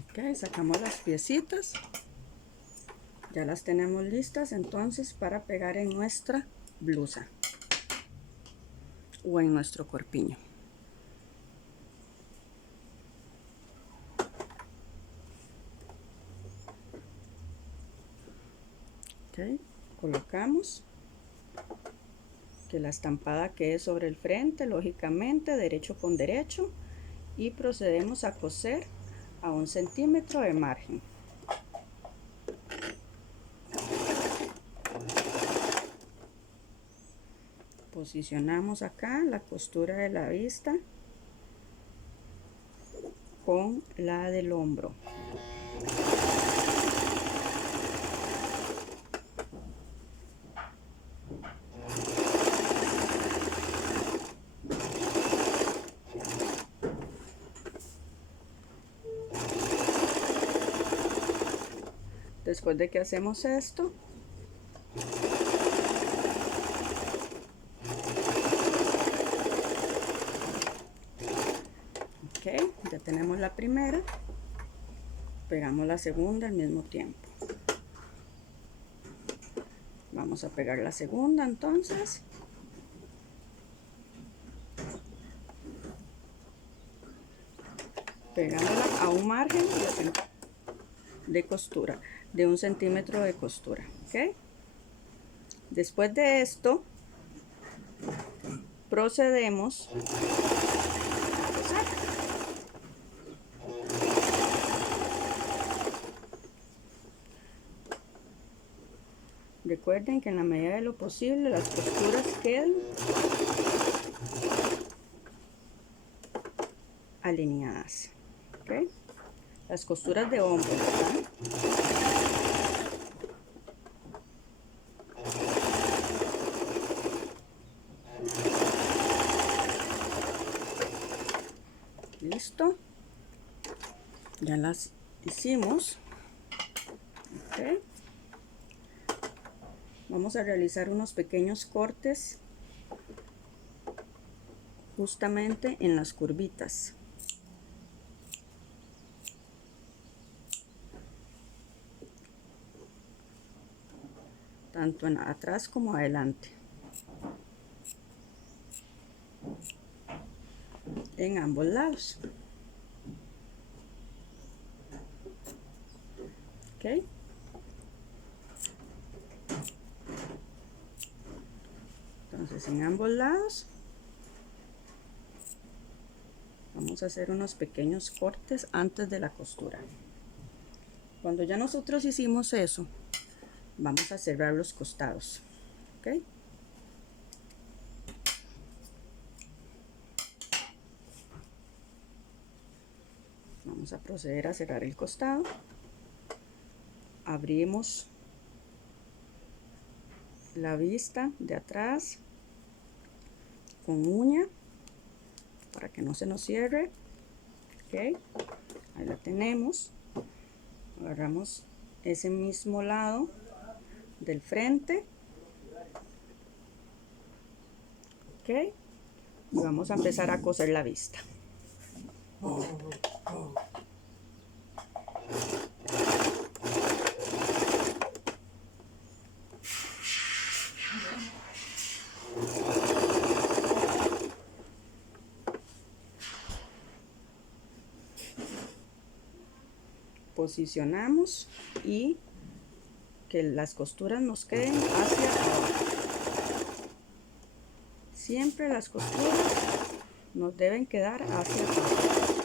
Ok, sacamos las piecitas, ya las tenemos listas entonces para pegar en nuestra blusa o en nuestro corpiño. Ok, colocamos que la estampada quede sobre el frente, lógicamente derecho con derecho, y procedemos a coser a 1 centímetro de margen. Posicionamos acá la costura de la vista con la del hombro. Después de que hacemos esto, ok, ya tenemos la primera, pegamos la segunda al mismo tiempo. Vamos a pegar la segunda entonces. Pegándola a un margen de costura, de 1 centímetro de costura, ok. Después de esto, procedemos a coser. Recuerden que en la medida de lo posible las costuras queden alineadas, ¿ok? Las costuras de hombro, ¿verdad? Listo, ya las hicimos, ¿ok? Vamos a realizar unos pequeños cortes justamente en las curvitas. Tanto en atrás como adelante. En ambos lados. ¿Ok? Entonces en ambos lados vamos a hacer unos pequeños cortes antes de la costura. Cuando ya nosotros hicimos eso, vamos a cerrar los costados, ¿ok? Vamos a proceder a cerrar el costado. Abrimos la vista de atrás con uña para que no se nos cierre, ¿ok? Ahí la tenemos. Agarramos ese mismo lado del frente, ¿ok? Y vamos a empezar a coser la vista. Posicionamos y que las costuras nos queden hacia abajo. Siempre las costuras nos deben quedar hacia abajo.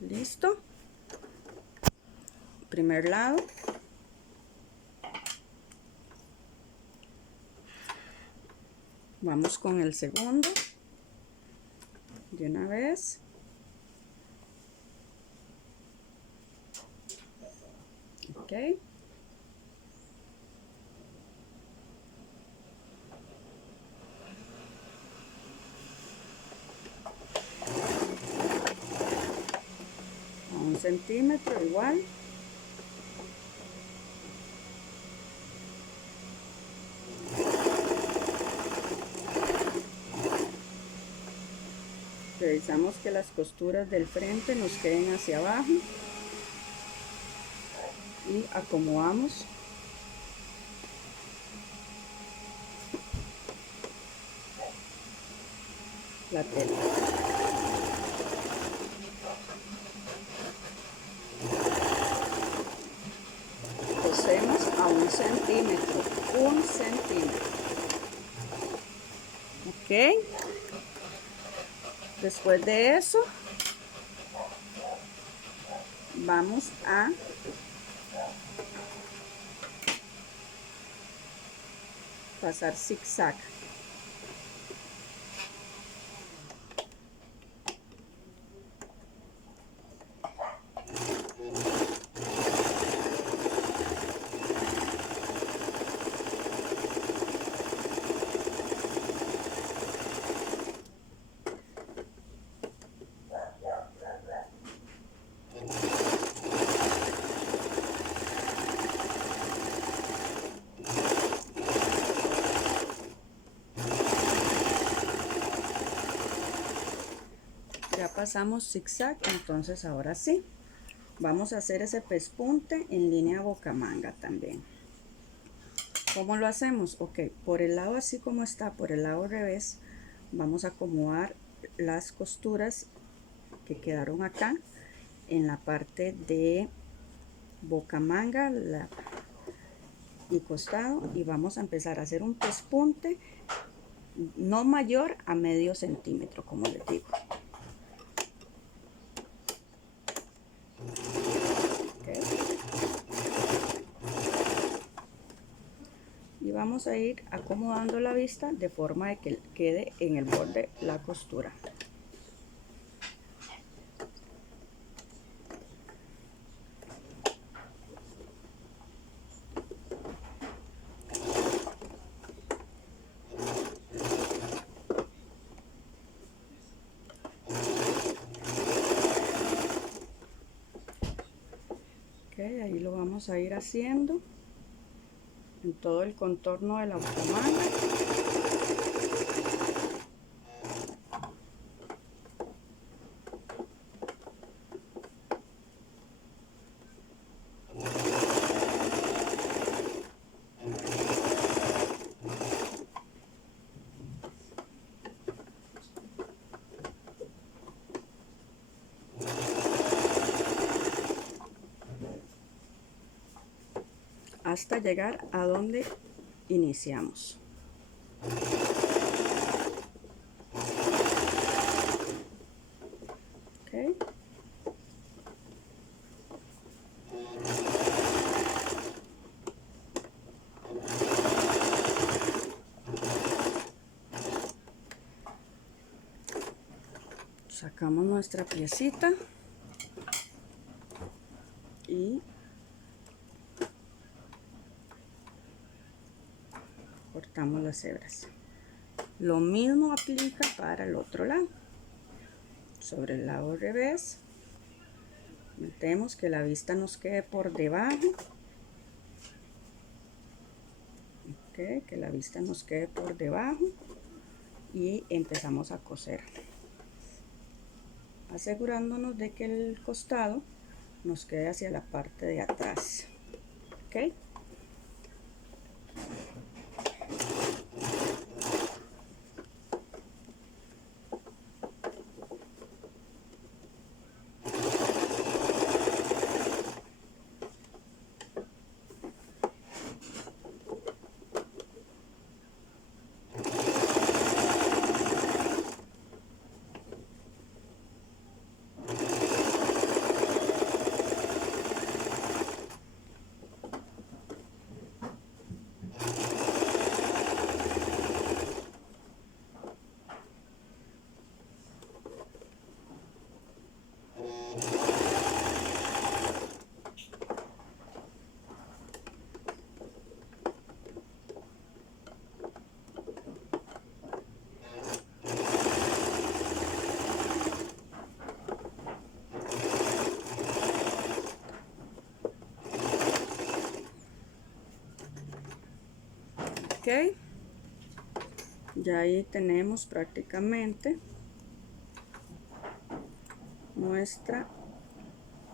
Listo. Primer lado. Vamos con el segundo. De una vez. Ok. A 1 centímetro igual. Revisamos que las costuras del frente nos queden hacia abajo y acomodamos la tela. Cosemos a 1 centímetro, 1 centímetro. Ok. Después de eso, vamos a pasar zigzag. Ya pasamos zigzag, entonces ahora sí vamos a hacer ese pespunte en línea boca manga también. ¿Cómo lo hacemos? Ok, por el lado así como está, por el lado revés, vamos a acomodar las costuras que quedaron acá en la parte de boca manga y costado, y vamos a empezar a hacer un pespunte no mayor a medio centímetro, como les digo. Y vamos a ir acomodando la vista de forma de que quede en el borde la costura. Ok, ahí lo vamos a ir haciendo en todo el contorno de la bocamanga. Hasta llegar a donde iniciamos. Okay. Sacamos nuestra piecita y cortamos las hebras. Lo mismo aplica para el otro lado. Sobre el lado revés, metemos que la vista nos quede por debajo. Okay, que la vista nos quede por debajo y empezamos a coser, asegurándonos de que el costado nos quede hacia la parte de atrás. Okay. Ok, ya ahí tenemos prácticamente nuestra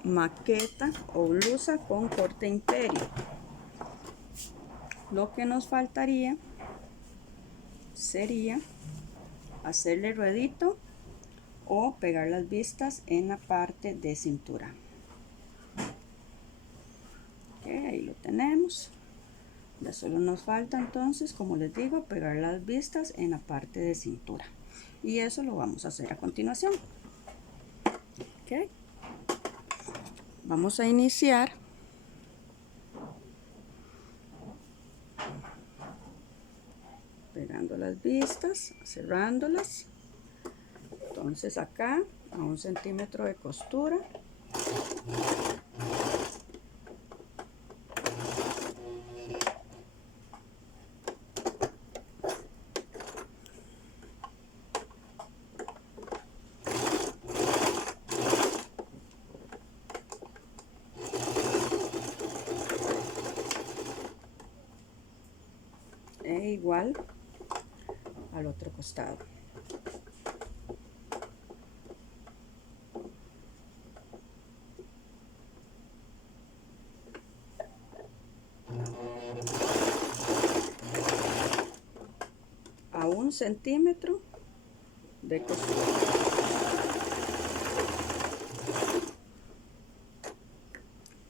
maqueta o blusa con corte imperio. Lo que nos faltaría sería hacerle ruedito o pegar las vistas en la parte de cintura. Okay, ahí lo tenemos. Ya solo nos falta entonces, como les digo, pegar las vistas en la parte de cintura, y eso lo vamos a hacer a continuación. Okay. Vamos a iniciar pegando las vistas, cerrándolas. Entonces acá a 1 centímetro de costura e igual al otro costado. A 1 centímetro de costura.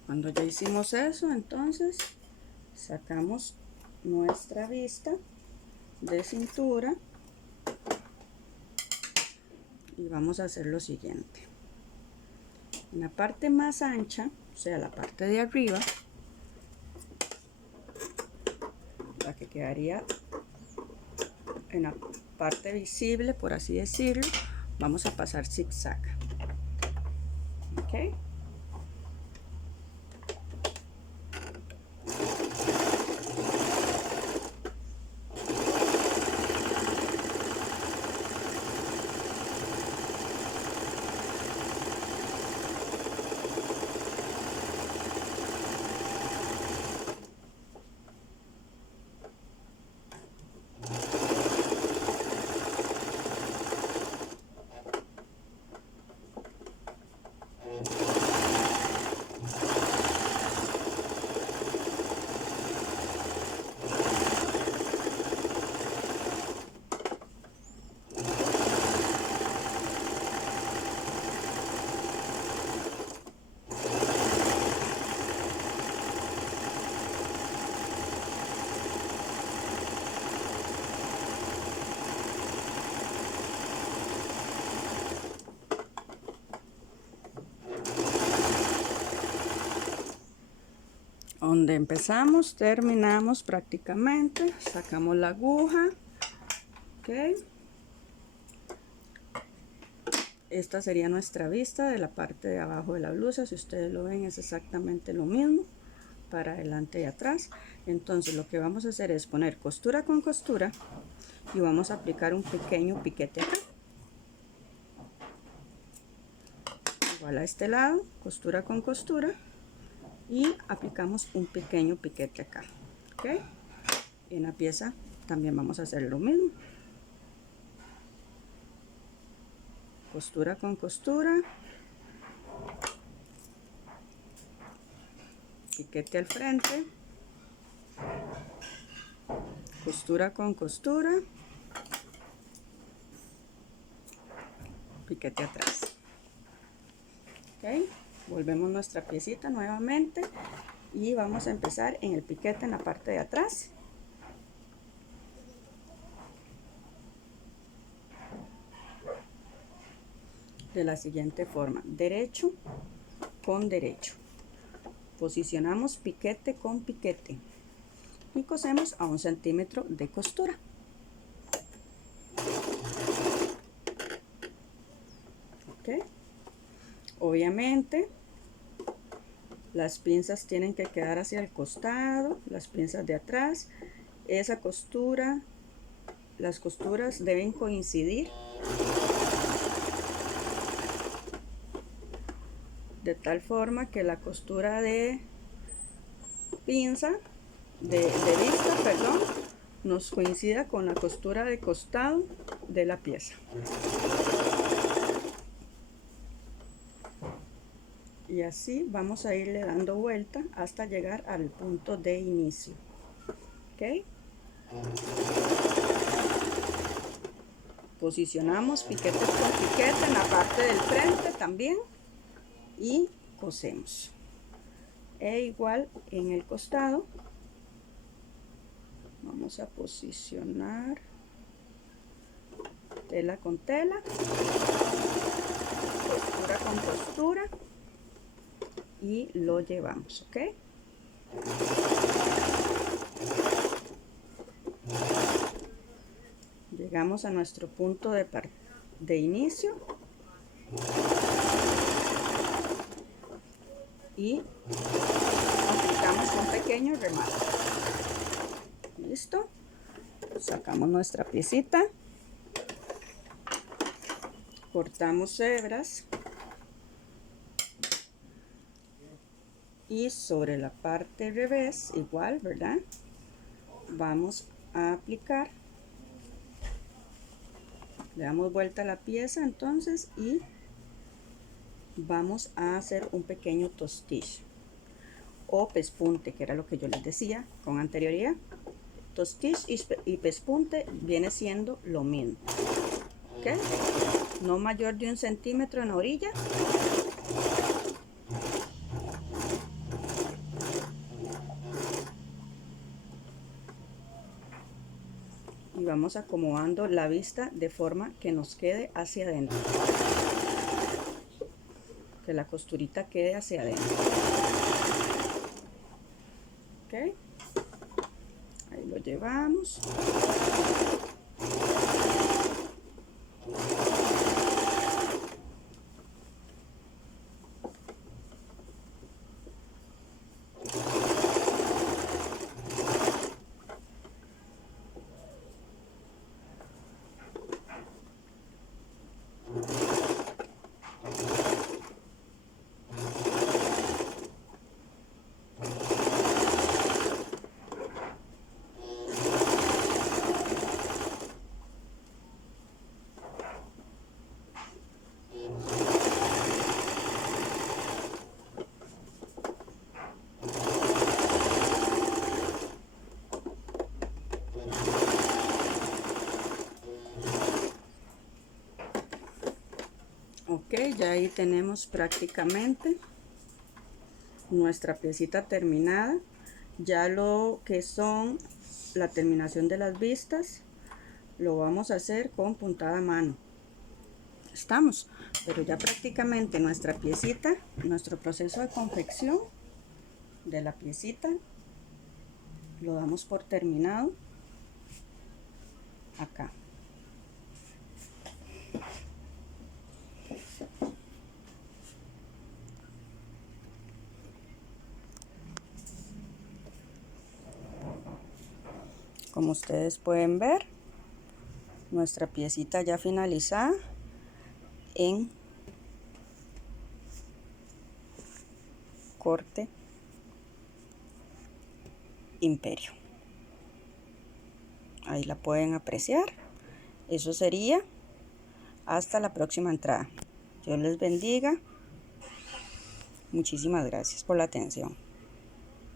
Cuando ya hicimos eso, entonces sacamos nuestra vista de cintura y vamos a hacer lo siguiente. En la parte más ancha, o sea, la parte de arriba, la que quedaría en la parte visible, por así decirlo, vamos a pasar zigzag. Ok. Donde empezamos, terminamos prácticamente. Sacamos la aguja. Okay. Esta sería nuestra vista de la parte de abajo de la blusa. Si ustedes lo ven, es exactamente lo mismo para adelante y atrás. Entonces lo que vamos a hacer es poner costura con costura y vamos a aplicar un pequeño piquete acá. Igual a este lado, costura con costura, y aplicamos un pequeño piquete acá. ¿Okay? Y en la pieza también vamos a hacer lo mismo. Costura con costura, piquete al frente, costura con costura, piquete atrás. ¿Okay? Volvemos nuestra piecita nuevamente y vamos a empezar en el piquete en la parte de atrás. De la siguiente forma: derecho con derecho, posicionamos piquete con piquete y cosemos a 1 centímetro de costura. ¿Okay? Obviamente las pinzas tienen que quedar hacia el costado, las pinzas de atrás. Esa costura, las costuras deben coincidir de tal forma que la costura de pinza, de vista, perdón, nos coincida con la costura de costado de la pieza. Y así vamos a irle dando vuelta hasta llegar al punto de inicio. ¿Ok? Posicionamos piquete con piquete en la parte del frente también y cosemos. E igual en el costado vamos a posicionar tela con tela, costura con costura y lo llevamos, ¿ok? Llegamos a nuestro punto de inicio y aplicamos un pequeño remate. Listo, sacamos nuestra piecita, cortamos hebras y sobre la parte revés igual, ¿verdad? Vamos a aplicar, le damos vuelta a la pieza entonces y vamos a hacer un pequeño toe stitch o pespunte, que era lo que yo les decía con anterioridad. Toe stitch y pespunte viene siendo lo mismo, ¿ok? No mayor de 1 centímetro en la orilla. Y vamos acomodando la vista de forma que nos quede hacia adentro, que la costurita quede hacia adentro. ¿Ok? Ahí lo llevamos. Ok, ya ahí tenemos prácticamente nuestra piecita terminada. Ya lo que son la terminación de las vistas lo vamos a hacer con puntada a mano. Estamos, pero ya prácticamente nuestra piecita, nuestro proceso de confección de la piecita lo damos por terminado acá. Como ustedes pueden ver, nuestra piecita ya finalizada en corte imperio. Ahí la pueden apreciar. Eso sería hasta la próxima entrada. Dios les bendiga. Muchísimas gracias por la atención.